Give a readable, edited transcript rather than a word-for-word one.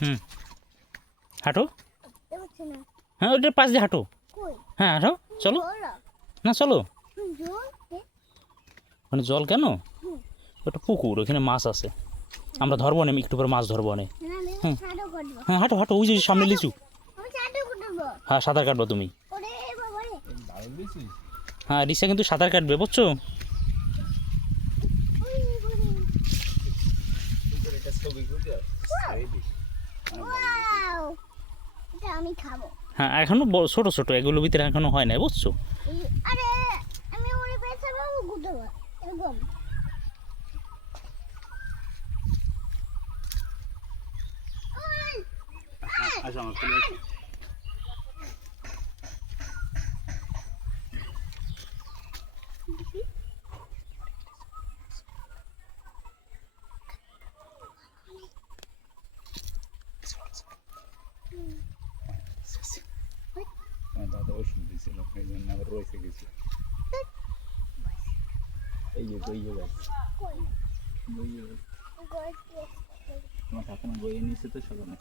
হুম, হাঁটো। হ্যাঁ, ওইটার পাশ দিয়ে হাঁটো। হ্যাঁ, হাঁটো, চলো। না, চলো। মানে জল কেন? ওটা পুকুর, ওখানে মাছ আছে। আমরা ধরবো না, একটু পরে মাছ ধরবো না। হ্যাঁ হ্যাঁ, হাঁটো হাঁটো, ওই যে সামনে লিচু। হ্যাঁ, সাঁতার কাটবো তুমি। হ্যাঁ, রিসা কিন্তু সাঁতার কাটবে, বুঝছো? আমি খাবো। হ্যাঁ, এখনো ছোট ছোট, এগুলোর ভিতরে এখনো হয় না, বুঝছো? আরে আমি ওরে পেছাবো গুদব এরকম। আচ্ছা, আমার চলে আসো। দাদা ওষুধ দিয়েছিল, এই জন্য আবার রয়েছে কিছু। এই যে গইয়ে গাছ, গইয়ে গাছ। আমার ঠাকুমা বইয়ে নিয়েছে তো সকালে।